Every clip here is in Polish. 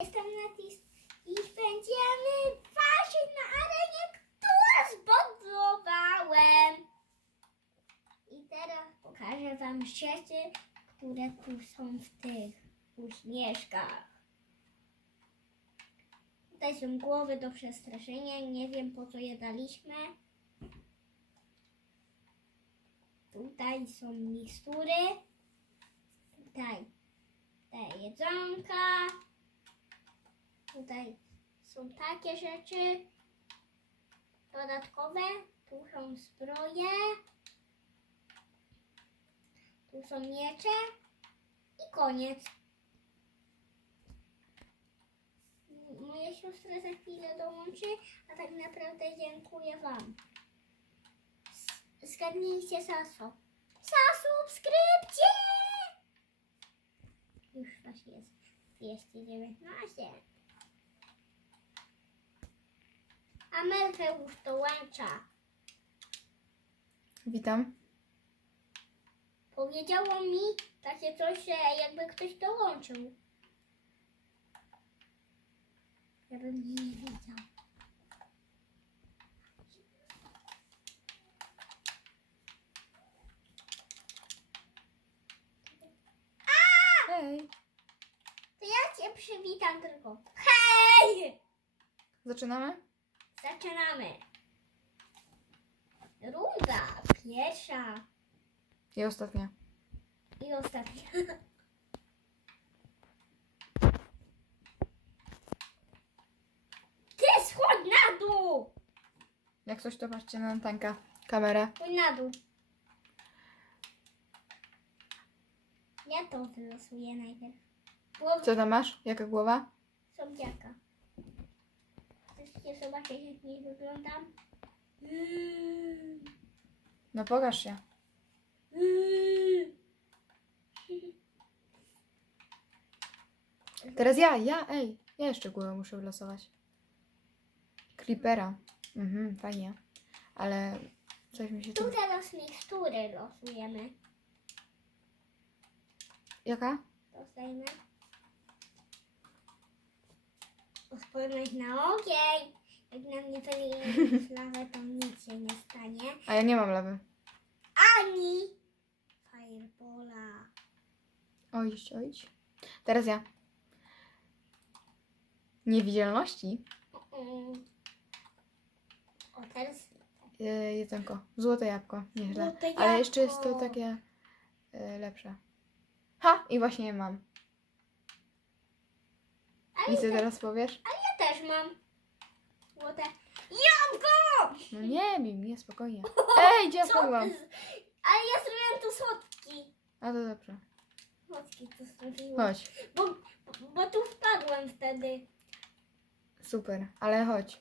Jestem Natis i będziemy walczyć na arenie, którą zbudowałem. I teraz pokażę wam rzeczy, które tu są w tych uśmieszkach. Tutaj są głowy do przestraszenia, nie wiem po co je daliśmy. Tutaj są mikstury. Tutaj te jedzonka. Tutaj są takie rzeczy dodatkowe. Tu są zbroje. Tu są miecze. I koniec. Moja siostra za chwilę dołączy, a tak naprawdę dziękuję Wam. Zgadnijcie Saso. Zasubskrypcje! Już was jest 219. Amelka już dołącza. Witam. Powiedziało mi takie coś, że jakby ktoś dołączył. Ja bym nie wiedział. Hej. To ja cię przywitam tylko. Hej! Zaczynamy? Zaczynamy. Runda pierwsza I ostatnia. i ostatnia. Ty schodź na dół! Jak coś to patrzcie na Natanka. Kamerę. Chodź na dół. Ja to wylosuję najpierw. Głowa Co tam masz? Jaka głowa? sąsiaka. Zobaczyć jak mi wyglądam? No pokaż się. Teraz ja, ja, ej. Ja jeszcze głowę muszę wylosować. Creepera. Mhm, fajnie. Ale coś mi się tu... Tu teraz mikstury losujemy. Jaka? Dostajemy. Spojrzeć na ogień. Jak na mnie to nie jest lawę, to nic się nie stanie. A ja nie mam lawy. Ani firebola. Ojść, ojść. Teraz ja. Niewidzialności. Mm. O, teraz E, jedzonko. Złote jabłko. Nieźle. Złote Ale jeszcze jest to jabłko. takie e, lepsze. Ha! I właśnie je mam. Ale I co teraz powiesz? ja też mam. Złote jabłko! No nie bij mnie, spokojnie. Ej, gdzie ja Ale ja zrobiłam tu słodki. A to dobrze. Słodki tu zrobiłam. Chodź. Bo, bo, bo tu wpadłem wtedy. Super, ale chodź.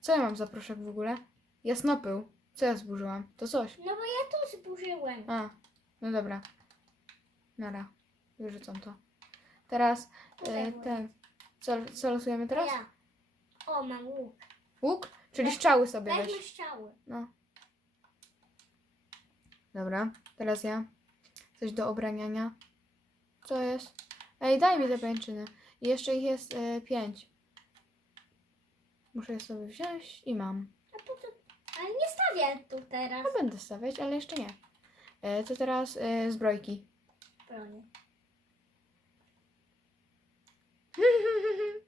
Co ja mam za proszek w ogóle? Jasnopył. Co ja zburzyłam? To coś. No bo ja tu zburzyłem. A, no dobra. Nara. Wyrzucam to. Teraz e, ten. Co, co losujemy teraz? Ja. O, mam łuk. Łuk? Czyli strzały sobie Weźmy weź. strzały. No. Dobra, teraz ja. Coś do obraniania. Co jest? Ej, daj mi te pajęczyny. I jeszcze ich jest e, pięć. Muszę je sobie wziąć i mam. A po co? Ale nie stawię tu teraz No będę stawiać, ale jeszcze nie. E, to teraz e, zbrojki. broni.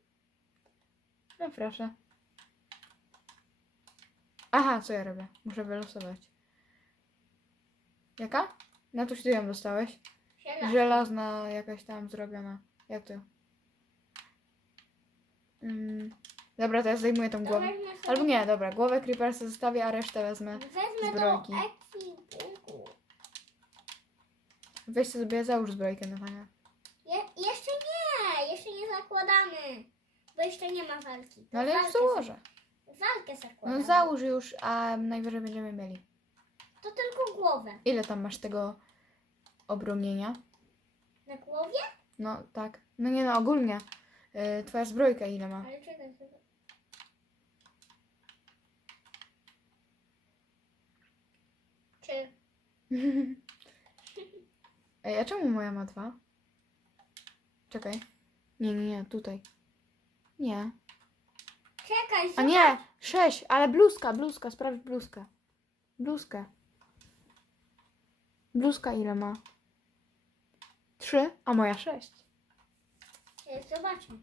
No proszę. Aha, co ja robię? Muszę wylosować. Jaka? Na to ty ją dostałeś? Żelazo. Żelazna jakaś tam zrobiona. Jak to? Mm. Dobra, to ja zdejmuję tą głowę. Albo nie, dobra, głowę Creepersa zostawię, a resztę wezmę. Wezmę zbrojki. Weź sobie załóż zbrojkę na pania. Je, jeszcze nie, jeszcze nie zakładamy. Bo jeszcze nie ma walki. No ale już Walkę założę. za- Walkę zakładamy. No załóż już, a najwyżej będziemy mieli. To tylko głowę. Ile tam masz tego obronienia? Na głowie? No tak. No nie no, ogólnie. Y, twoja zbrojka ile ma? Ale czekaj sobie. Czy Ej, a czemu moja ma dwa? Czekaj. Nie, nie, nie, tutaj. Nie. Czekaj, A zobacz. nie, sześć, ale bluzka, bluzka, sprawdź bluzkę. Bluzkę. Bluzka ile ma? Trzy, a moja sześć. Zobaczmy.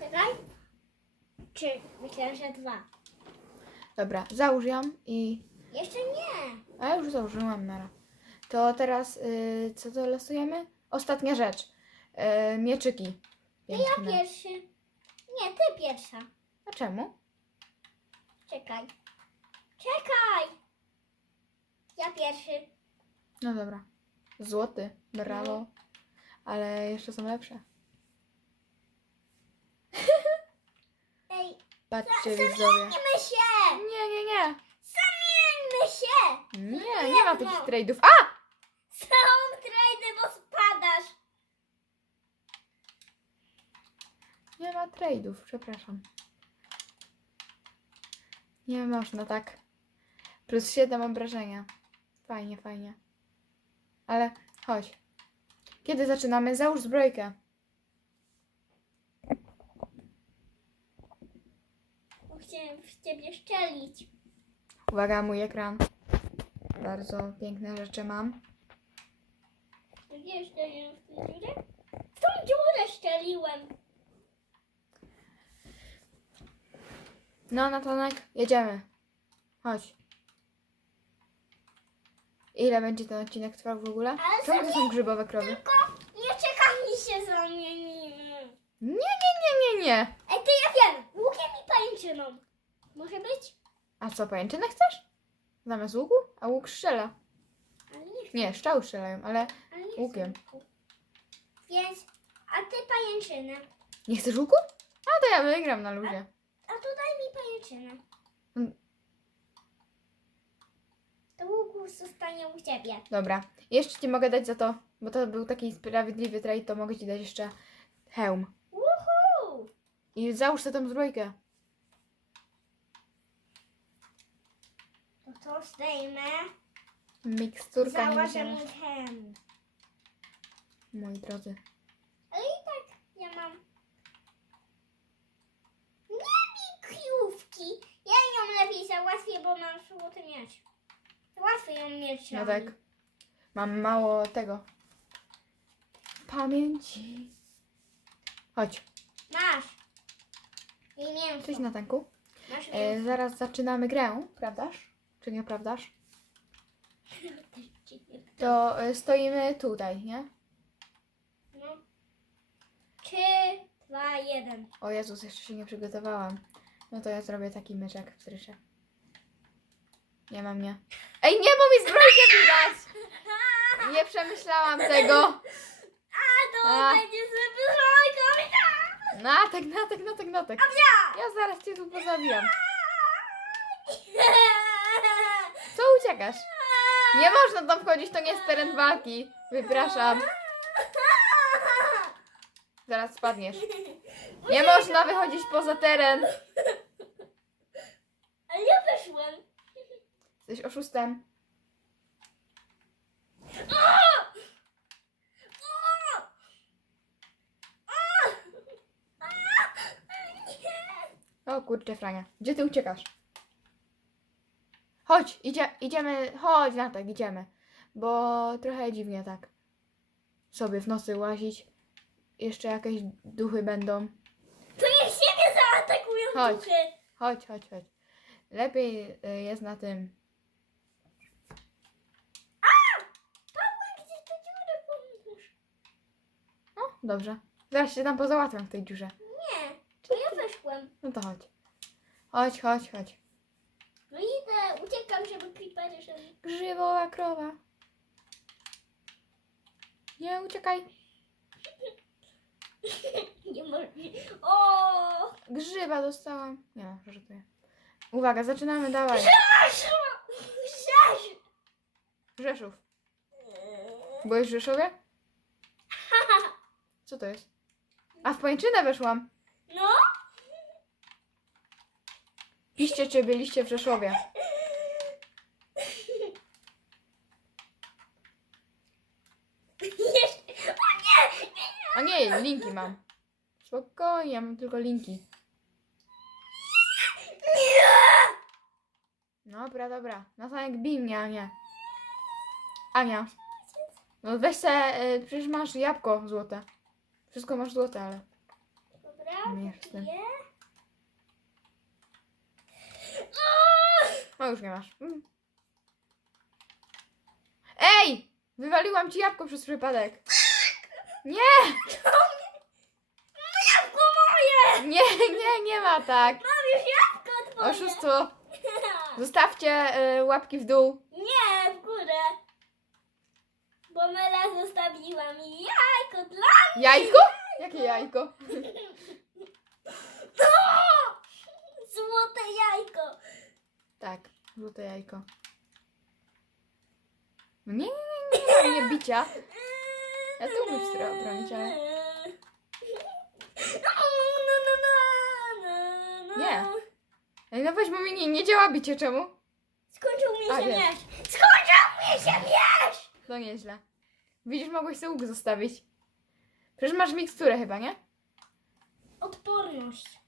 Czekaj. Trzy. Myślę, że dwa. Dobra, załóż ją i... Jeszcze nie. A ja już założyłam, nara. To teraz, y, co to losujemy? Ostatnia rzecz. Y, mieczyki. Ja Piękne. pierwszy. Nie, ty pierwsza. A czemu? Czekaj. Czekaj. Ja pierwszy. No dobra. Złoty, brawo. No. Ale jeszcze są lepsze. Ej, Patrzcie, widzowie. my się! Nie, nie, nie. Zamieńmy się! Nie, nie ma takich trade'ów. A! Są trady, bo spadasz. Nie ma trade'ów, przepraszam. Nie można tak. Plus 7 obrażenia. Fajnie, fajnie. Ale chodź. Kiedy zaczynamy? Załóż zbrojkę. Chciałem w ciebie szczelić. Uwaga, mój ekran. Bardzo piękne rzeczy mam. Gdzie szczeliłem w tę dziurę? W tą dziurę szczeliłem. No, Natanek, jedziemy. Chodź. Ile będzie ten odcinek trwał w ogóle? Ale Czemu to są grzybowe krowy? Tylko nie czekaj, mi się zamienimy. Nie, nie, nie, nie, nie. Ej, ty ja wiem. Łukiem i pajęczyną. Może być? A co, pajęczynę chcesz? Zamiast łuku? A łuk strzela. Ale nie. Nie, strzały strzelają, ale Ale nie łukiem. Więc, a ty pajęczynę. nie chcesz łuku? A to ja wygram na luzie. A to daj mi pajęczynę. Mm. To łuku zostanie u ciebie. Dobra. Jeszcze ci mogę dać za to, bo to był taki sprawiedliwy trade, to mogę ci dać jeszcze hełm. Uhu! I załóż sobie tą zbrojkę. To to zdejmę. Miksturka nie Założę musiała. hem. Moi drodzy. Ale i tak ja mam. Nie mi Ja ją lepiej załatwię, bo mam złoty miecz. Łatwiej ją mieć. No tak. Mam mało tego. Pamięci. Chodź, Masz. I mięso. cześć Natanku. Masz E, zaraz zaczynamy grę, prawdaż? Czy nie prawdaż? To e, stoimy tutaj, nie? No. Trzy, dwa, jeden. O Jezus, jeszcze się nie przygotowałam. No to ja zrobię taki myczek w trysze. Nie mam nie. Ej, nie, bo mi zbrojkę widać! Nie przemyślałam tego. A to A. będzie sobie zbrojką. Natek, natek, natek, natek. Ja zaraz cię tu pozabijam. Co uciekasz? Nie można tam wchodzić, to nie jest teren walki. Wypraszam. Zaraz spadniesz. Nie można wychodzić poza teren. Ale ja wyszłem. Jesteś oszustem. O kurczę, Frania. Gdzie ty uciekasz? Chodź, idzie, idziemy, chodź Natek, idziemy. Bo trochę dziwnie tak. Sobie w nocy łazić. Jeszcze jakieś duchy będą. To niech siebie zaatakują Chodź. duchy. Chodź, chodź, chodź. Lepiej y, jest na tym. Paweł, gdzie to dziurę pomóż? O, dobrze. Zaraz się tam pozałatwiam w tej dziurze. Nie, to ja wyszłem. No to chodź. Chodź, chodź, chodź. No idę, uciekam, żeby creepery szedł. Grzybowa krowa. Nie uciekaj. Nie może. O! Grzyba dostałam. Nie no, żartuję. Uwaga, zaczynamy, dawaj. Rzesz! Rzeszów. Byłeś w Rzeszowie? Co to jest? A w Pańczynę weszłam. No? Piszcie, czy byliście w Rzeszowie. Jeszcze. O nie! A nie, linki mam. Spokojnie, mam tylko linki. Dobra, dobra. Natanek bij mnie, Ania. Ania. No weź se, y, przecież masz jabłko złote. Wszystko masz złote, ale... Dobra, Nie chcę. No już nie masz. Mm. Ej! Wywaliłam ci jabłko przez przypadek. Nie! Jabłko moje! Nie, nie, nie ma tak. Mam już jabłko twoje! Oszustwo. Zostawcie y, łapki w dół. Nie, w górę. Bo Mela zostawiła mi jajko dla Jajko? Jakie jajko? No! Złote jajko. Tak, złote jajko. No nie, nie, nie, nie, nie, nie bicia. Ja tu umiem trochę obronić, ale... Nie. Ej, no weź, bo mi nie, nie działa bicie, czemu? Skończył mi A, się jest. miecz. Skończył mi się miecz! To nieźle. Widzisz, mogłeś sobie łuk zostawić. Przecież masz miksturę chyba, nie? Odporność.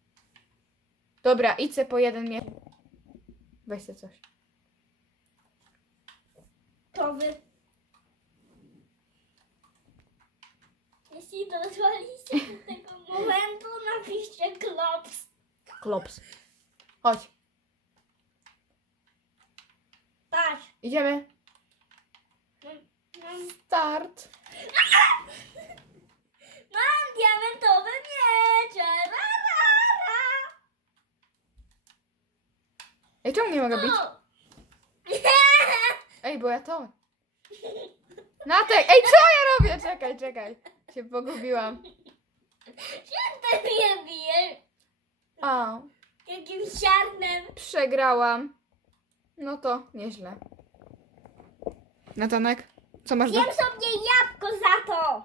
Dobra, idź se po jeden miecz. Weź se coś. To wy. Jeśli dotrwaliście do tego momentu, napiszcie klops. Klops. Chodź, Patrz. idziemy. Start. Ej, czemu nie mogę bić? Ej, bo ja to. Natek, ej, co ja robię? Czekaj, czekaj. Się pogubiłam. Ty mnie bijesz A, jakimś ziarnem. przegrałam. No to nieźle. Natanek, co masz do... Zjem sobie jabłko za to.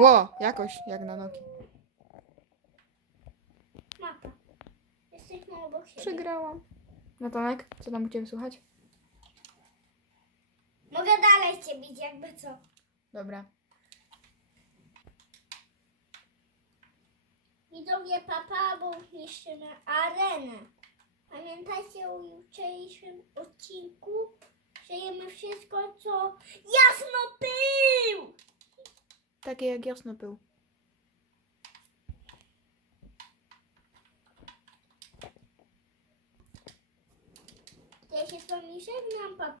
Ło, jakoś jak na nogi. Przegrałam. Natanek, co tam u Ciebie słychać? Mogę dalej cię bić, jakby co. Dobra. Widzowie papa, bo niszczymy arenę. Pamiętajcie o jutrzejszym odcinku, że jemy wszystko, co jasno pył. Takie jak jasno był. Ja się